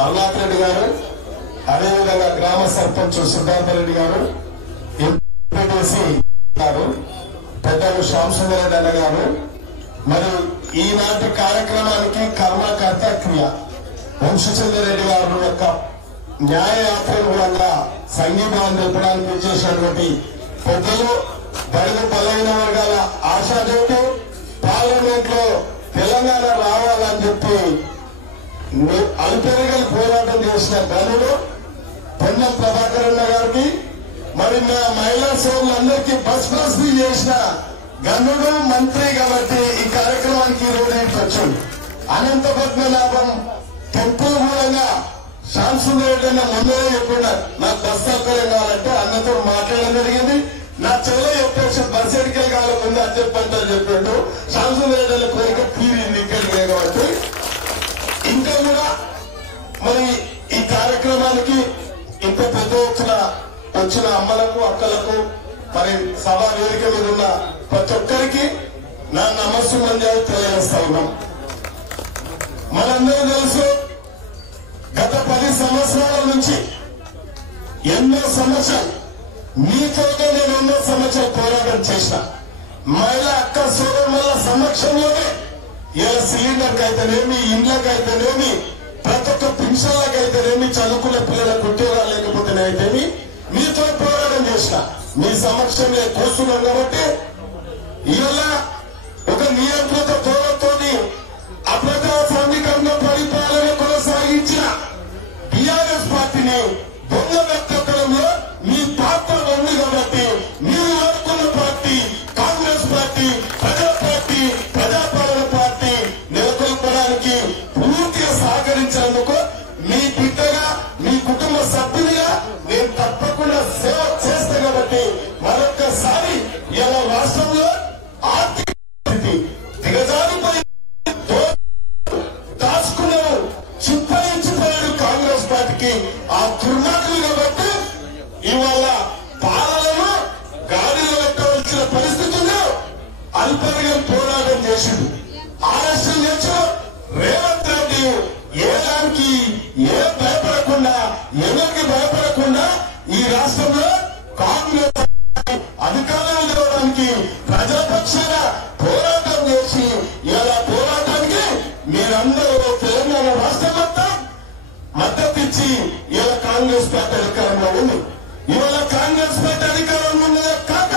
అరుణాథ్ రెడ్డి గారు, అదేవిధంగా గ్రామ సర్పంచ్ సిద్ధార్థ రెడ్డి గారు, ఎంపీటీసీ గారు, పెద్దలు శ్యామసుందర్ రెడ్డి గారు, మరి ఈనాటి కార్యక్రమానికి కర్మకర్త క్రియ వంశచంద్ర రెడ్డి గారి యొక్క న్యాయయాత్ర మూలంగా సంఘీభావం తెలపడానికి చేసినటువంటి పెద్దలు, బడుగు బలైన వర్గాల ఆశాజ్యోతి, పార్లమెంట్ లో తెలంగాణ రావాలని చెప్పి అల్పెరగలు పోరాటం చేసిన గనుడు పొన్నం ప్రభాకర్ అన్న గారికి, మరి మా మహిళా సోదరులందరికీ బస్ చేసిన గనుడు మంత్రి కాబట్టి ఈ కార్యక్రమానికి ఈరోజు వచ్చాడు. అనంత పద్మనాభం టెంపుల్ మూలంగా శ్యామసుందర్ రెడ్డి అన్న ముందే చెప్పున్నారు, నాకు బస్ సౌకర్యం కావాలంటే అన్నతో మాట్లాడడం జరిగింది. నా చెవులో చెప్పేసి బస్ ఎడికలు కావాలి ముందు అని చెప్పంటే చెప్పిండు. శ్యామసుందర్ రెడ్డి అన్న కోరిక తీరింది ఇక్కడికి కాబట్టి. ఇంకా కూడా మరి ఈ కార్యక్రమానికి ఇంత పెద్ద వచ్చిన అమ్మలకు, అక్కలకు, మరి సభా వేదిక మీద ఉన్న ప్రతి ఒక్కరికి నా నమస్సుమంజాలు తెలియజేస్తా ఉన్నాం. మనందరూ తెలుసు, గత 10 సంవత్సరాల నుంచి ఎన్నో సమస్యలు మీతోనే నేను ఎన్నో సమస్యలు పోరాటం చేసిన మహిళా అక్క సోదరుల సమక్షంలోనే ఇలా సిలిండర్కి అయితేనేమి, ఇండ్లకైతేనేమి, ప్రతి ఒక్క పెన్షన్లకైతేనేమి, చదువుకునే పిల్లలకు ఉద్యోగాలు లేకపోతేనేమి మీతో పోరాటం చేసిన మీ సమక్షంలో కూర్చున్నాం కాబట్టి ఇలా ఒక నియంత్రిత తోలతోని అప్రజాస్వామికంగా పరిపాలన కొనసాగించిన టీఆర్ఎస్ పార్టీని దొంగ వ్యక్తడంలో మీ పాత్ర ఉంది కాబట్టి మీరు అనుకున్న పార్టీ కాంగ్రెస్ పార్టీ, ప్రజాపాలన పార్టీ నెలకొల్పడానికి పూర్తిగా సహకరించేందుకు మీ బిడ్డగా, మీ కుటుంబ సభ్యునిగా నేను తప్పకుండా సేవ చేస్తాను. కాబట్టి మరొకసారి ఇలా రాష్ట్రంలో ఆర్థిక స్థితి దిగజారిపోయి దాచుకున్నారు, చిప్పయించిపోయాడు కాంగ్రెస్ పార్టీకి ఆ దుర్మార్గులు. కాబట్టి ఇవాళ పాలనలో గాడిలో పెట్టవలసిన పరిస్థితుల్లో అల్పరిగా పోరాటం చేసిండు. ఆలస్యం చేసిన రేవంత్ రెడ్డి ఏ దానికి భయపడకుండా, ఎవరికి భయపడకుండా ఈ రాష్ట్రంలో కాంగ్రెస్ అధికారంలో నిలవడానికి ప్రజాపక్షాన పోరాటం చేసి ఇలా పోరాటానికి మీరందరూ తెలంగాణ రాష్ట్రం మొత్తం మద్దతు ఇచ్చి ఇలా కాంగ్రెస్ పార్టీ అధికారంలో ఉంది. ఇవాళ కాంగ్రెస్ పార్టీ అధికారంలో ఉన్నదే కాక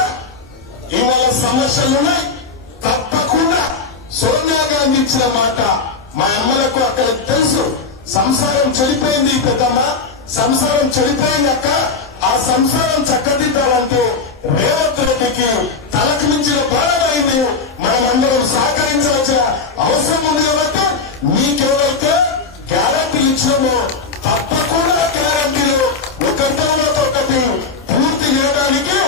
ఇవాళ సమస్యలున్నాయి. తప్పకుండా సోనియా గాంధీ ఇచ్చిన మాట మా అమ్మలకు అక్కడికి తెలుసు. సంసారం చెడిపోయింది పెద్దమ్మ, సంసారం చెడిపోయింది అక్క, ఆ సంసారం చక్కదిద్దాలంటే రేవంత్ రెడ్డికి తలకు మించిన బాధమైంది. మనమందరం సహకరించవలసిన అవసరం ఉంది. కాబట్టి మీకెవరైతే గ్యారంటీలు ఇచ్చినామో తప్పకుండా గ్యారంటీలు ఒకటి పూర్తి చేయడానికి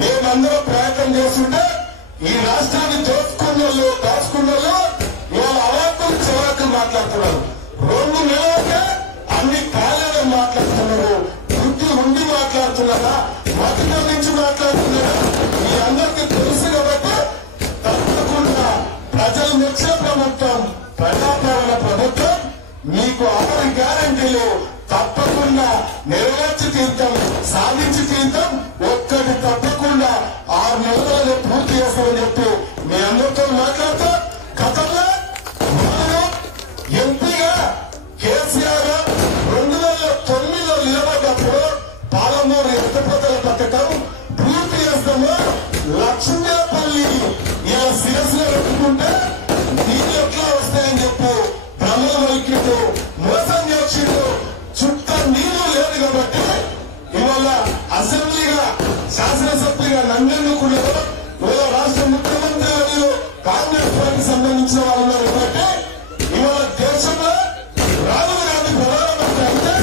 మేమందరం ప్రయత్నం చేస్తుంటే ఈ రాష్ట్రాన్ని దాచుకున్న ఇవాళ అవాకులు చివరకు మాట్లాడుతున్నారు. 2 నెలలకే అన్ని కాలేదని మాట్లాడుతున్నారు. వృద్ధి ఉండి మాట్లాడుతున్నారా, మధ్య నుంచి మాట్లాడుతున్నారా మీ అందరికీ తెలుసు. కాబట్టి తప్పకుండా ప్రజలు మెచ్చే ప్రభుత్వం, ప్రజాపాలన ప్రభుత్వం. మీకు 6 గ్యారంటీలు తప్పకుండా నెరవేర్చి తీర్థం, సాధించి తీర్థం. ఒక్కటి తప్పకుండా 6 నెలలలో పూర్తి చేస్తామని చెప్పి మీ అందరితో మాట్లాడుతూ గతంలో ఎంపీగా కేసీఆర్ 2009లో నిలబడ్డప్పుడు పాలమూరు ఎత్తిపోతల పథకం పూర్తి చేస్తాము, లక్ష్మీపల్లి ఇలా శిరస్సులో పెట్టుకుంటే నీళ్ళు ఎట్లా వస్తాయని చెప్పి బ్రహ్మవైక్యుడు మోసం చేసిండు. చుట్టూ నీళ్లు లేదు కాబట్టి ఇవాళ అసెంబ్లీగా, శాసనసభ్యుగా నన్నెన్నుకున్నారు. ఇవాళ రాష్ట్ర ముఖ్యమంత్రి మరియు కాంగ్రెస్ పార్టీకి సంబంధించిన వాళ్ళు ఉన్నారు. కాబట్టి ఇవాళ దేశంలో రాహుల్ గాంధీ ప్రధానమంత్రి అయితే,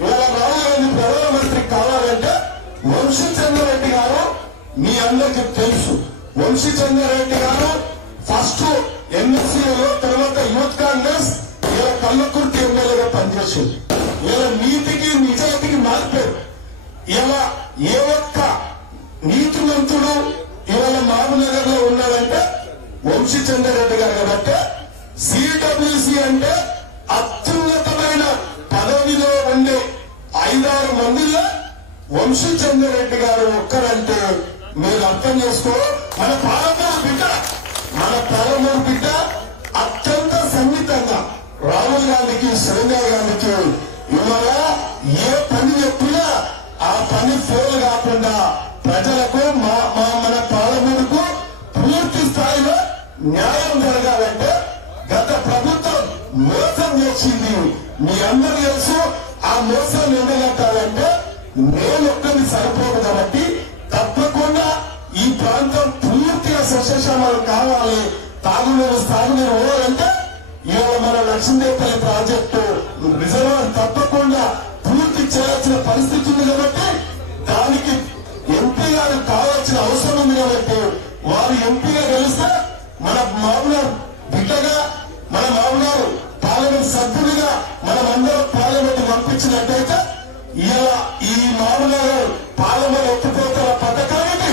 ఇవాళ రాహుల్ గాంధీ ప్రధానమంత్రి కావాలంటే వంశీచంద్రరెడ్డి గారు మీ అందరికీ తెలుసు. వంశీచంద్రరెడ్డి గారు ఫస్ట్ ఎన్ఎస్సీలో, తర్వాత యూత్ కాంగ్రెస్, ఇలా కల్లకుర్తి ఎమ్మెల్యేగా పనిచేసింది. ఇలా నీతికి నిజాయితీకి మారిపోయారు. ఇలా ఏ ఒక్క నీతిమంతుడు ఇవాళ మహబూబ్నగర్ లో ఉన్నాడంటే వంశీచంద్రరెడ్డి గారు. కాబట్టి సిడబ్ల్యూసి అంటే అత్యున్నతమైన పదవి మందిలో వంశీచంద్ర రెడ్డి గారు ఒక్కరంటే మీరు అర్థం చేసుకో. మన పాలమూరు బిడ్డ అత్యంత సన్నిహితంగా రాహుల్ గాంధీకి, సోనియా గాంధీకి ఇవాళ ఏ పని చెప్పినా ఆ పని ఫెయిల్ కాకుండా ప్రజలకు మన పాలమూరుకు పూర్తి స్థాయిలో న్యాయం జరగాలంటే గత ప్రభుత్వం మోసం చేసింది. మీ అందరూ తెలుసు. ఆ మోసం నిలబెట్టాలంటే నేను ఒక్కరిని సరిపోదు కాబట్టి తప్పకుండా ఈ ప్రాంతం పూర్తిగా సస్యశ్యామలం కావాలి. తాగునీరు సాగునీరు పోవాలంటే ఇవాళ మన లక్ష్మీదేవపల్లి ప్రాజెక్టు రిజర్వాయర్ తప్పకుండా పూర్తి చేయాల్సిన పరిస్థితి ఉంది కాబట్టి దానికి ఎంపీ గారు కావాల్సిన అవసరం ఉంది కాబట్టి వారు ఎంపీగా గెలిస్తే మన మామూలు బిడ్డగా, మన మామూలు పార్లమెంట్ సభ్యులుగా మనం అందరం పార్లమెంట్ పంపించినట్టయితే ఇలా ఈ మామూలు పార్లమెంట్ ఎత్తిపోతున్న పథకానికి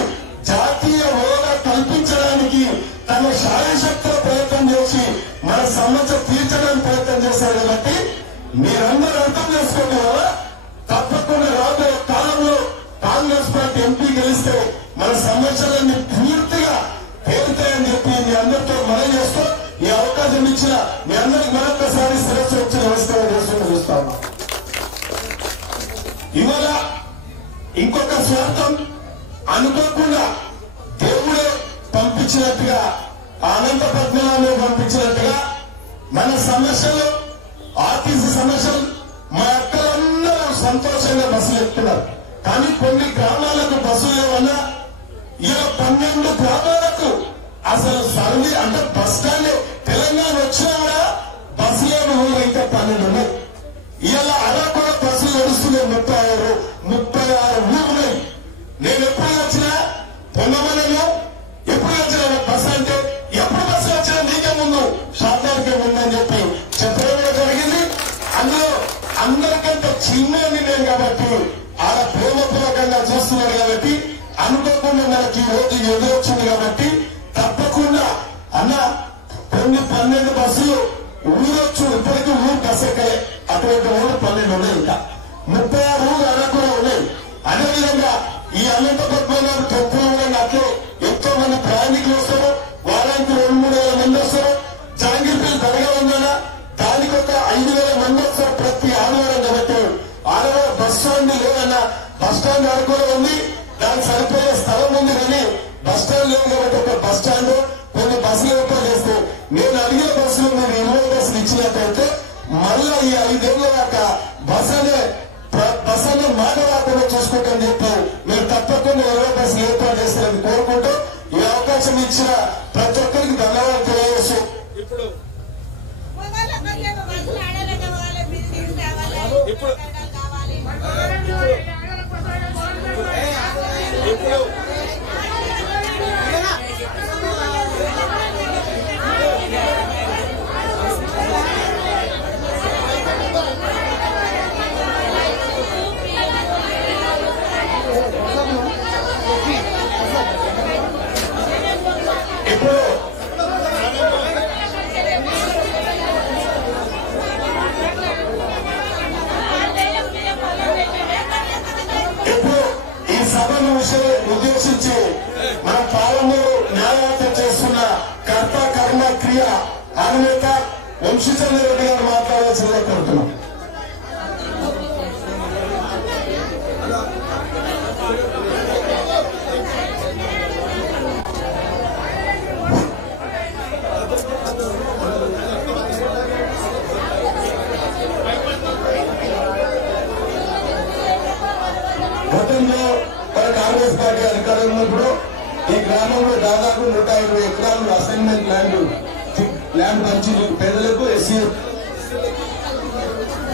జాతీయ హోదా కల్పించడానికి తన శాయశక్తుల ప్రయత్నం చేసి మన సమస్య తీర్చడానికి ప్రయత్నం చేశారు కాబట్టి మీరందరూ అర్థం చేసుకోండి కదా. తప్పకుండా రాబోయే కాలంలో కాంగ్రెస్ పార్టీ ఎంపీ గెలిస్తే మన సమస్యలన్నీ పూర్తిగా తేలుతాయని చెప్పి మీ అందరితో మనం చేస్తూ ఈ అవకాశం ఇచ్చిన మీ అందరికి మరొకసారి శిరస్సు వచ్చి నమస్కారం చేస్తూ చూస్తాము. ఇవాళ ఇంకొక స్వార్థం అనుకోకుండా దేవుడే పంపించినట్టుగా, అనంత పద్మనాభం పంపించినట్టుగా మన సమస్యలు, ఆర్టీసీ సమస్యలు మా అక్కలందరూ సంతోషంగా బస్సులు ఎక్కుతున్నారు. కానీ కొన్ని గ్రామాలకు బస్సులు లేవన్నా ఇలా 12 గ్రామాలకు అసలు సర్వీ అంటే బస్ స్టాండ్ తెలంగాణ వచ్చినా కూడా బస్సు లేని ఊళ్ళు ఇంకా 12 ఉన్నాయి. ఇలా అలా కూడా బస్సులు నడుస్తున్నాయి. 36 ఊరున్నాయి. నేను ఎప్పుడు వచ్చినా పొన్నమలలో ఎప్పుడు వచ్చినా బస్సు అంటే ఎప్పుడు బస్సు వచ్చినా నీకే ముందు శాతానికే ముందని చెప్పి చెప్పడం జరిగింది. అందులో అందరికంటే చిన్నది నేను కాబట్టి ఆడ ప్రేమపూర్వకంగా చూస్తున్నారు కాబట్టి అనుకోకుండా మనకి ఈ రోజు ఎదురొచ్చింది కాబట్టి తప్పకుండా అన్న కొన్ని 12 బస్సులు ఊరొచ్చు. ఇప్పటికీ ఊరు బస్సు ఎక్కలే. అటువంటి ఊరు 12 ఉన్నాయి. ఇంకా 36 ఊరు అలా కూడా ఉన్నాయి. అదేవిధంగా ఈ అనంత పద్మనాభం టెంపుల్ అట్లే ఎంతో మంది ప్రయాణికులు వస్తారు. వారానికి 2-3 వేల మంది వస్తారు. జహాంగీర్పల్లి దర్గా ఉందా దానికి ఒక 5,000 మంది వస్తారు ప్రతి ఆదివారం కాబట్టి ఆదివారం బస్ స్టాండ్ లేదన్నా బస్ స్టాండ్ ఆడుకోవడం ఉంది. దానికి సరిపోయే స్థలం ఉంది కానీ బస్ స్టాండ్ లేదు కాబట్టి ఒక బస్ స్టాండ్ కొన్ని బస్సులు ఏర్పాటు చేస్తే నేను అడిగిన బస్సులు మీరు 20 బస్సులు ఇచ్చినట్టయితే మళ్ళా ఈ 5 ఏళ్ల దాకా బస్ అనే మాట రాకుండా చూసుకోకని చెప్పి మీరు తప్పకుండా 20 బస్సులు ఏర్పాటు చేస్తారని కోరుకుంటూ ఈ అవకాశం ఇచ్చిన ప్రతి ఒక్కరికి ధన్యవాదాలు తెలియజేస్తూ ఉద్దేశించి మన పాలమూరు న్యాయయాత్ర చేస్తున్న కర్త కర్మ క్రియ అధినేత వంశీచంద్ర రెడ్డి గారు మాట్లాడాల్సిందిగా కోరుతున్నాం. గతంలో కాంగ్రెస్ పార్టీ అధికారం ఉన్నప్పుడు ఈ గ్రామంలో దాదాపు 150 ఎకరాలు అసైన్మెంట్ ల్యాండ్ పంచి పేదలకు ఎస్సీ.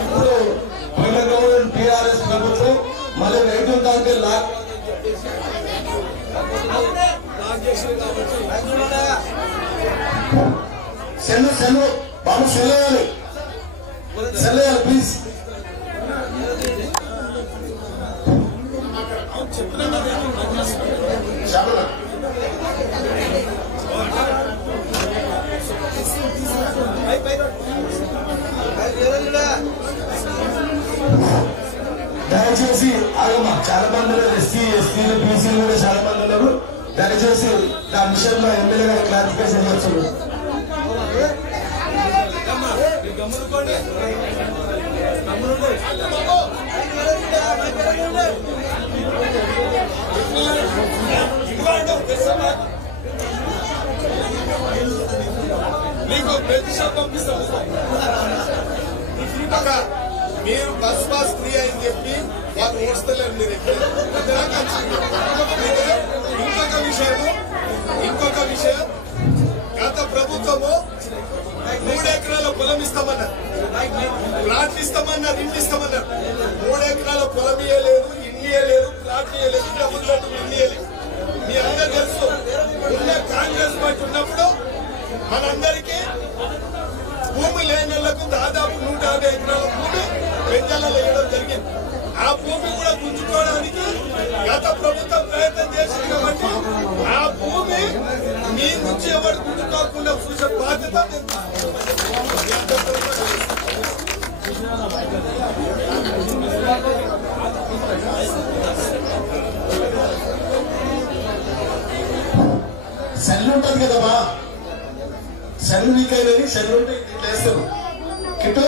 ఇప్పుడు పోయిన గవర్నమెంట్ టీఆర్ఎస్ ప్రభుత్వం మళ్ళీ రైతుల దానికి లాక్ సెల్లు బాబు సెల్లేయాలి ప్లీజ్. దయచేసి ఆగమ్మా, చాలా మంది ఉన్నారు, ఎస్టీలు బీసీలు కూడా చాలా మంది ఉన్నారు. దయచేసి దాని విషయంలో ఎమ్మెల్యే గారు క్లారిఫికేషన్ చేస్తున్నారు. మీకు ప్రతిషేధం పంపిస్తాం. మీరు బస్ పాస్ ఫ్రీ అని చెప్పి వాళ్ళు ఓడిస్తలేరు. మీరు ఇంకొక విషయం గత ప్రభుత్వము 3 ఎకరాల పొలం ఇస్తామన్నారు, ప్లాట్లు ఇస్తామన్నారు, ఇండ్లు ఇస్తామన్నారు. 3 ఎకరాల పొలం ఇయ్యలేదు, ఇండ్లు ఇయ్యలేదు, ప్లాట్లు ఇయ్యలేదు, డబ్బులు ఇండ్లు ఇయ్యలేదు. మీ అందరూ తెలుసు. ఉన్న కాంగ్రెస్ పార్టీ ఉన్నప్పుడు మనందరికీ భూమి లేని వాళ్లకు దాదాపు 150 ఎకరాల భూమి పెంచాలలో వేయడం జరిగింది. ఆ భూమి కూడా గుంజుకోవడానికి గత ప్రభుత్వం ప్రయత్నం చేసింది. కాబట్టి ఆ భూమి మీ నుంచి ఎవరు గుంజుకోకుండా చూసే బాధ్యత సెల్ ఉంటుంది కదమ్మా, సెల్ వీక్ అయినది, సెల్ ఉంటే ఇట్లా వేస్తారు కిట్టు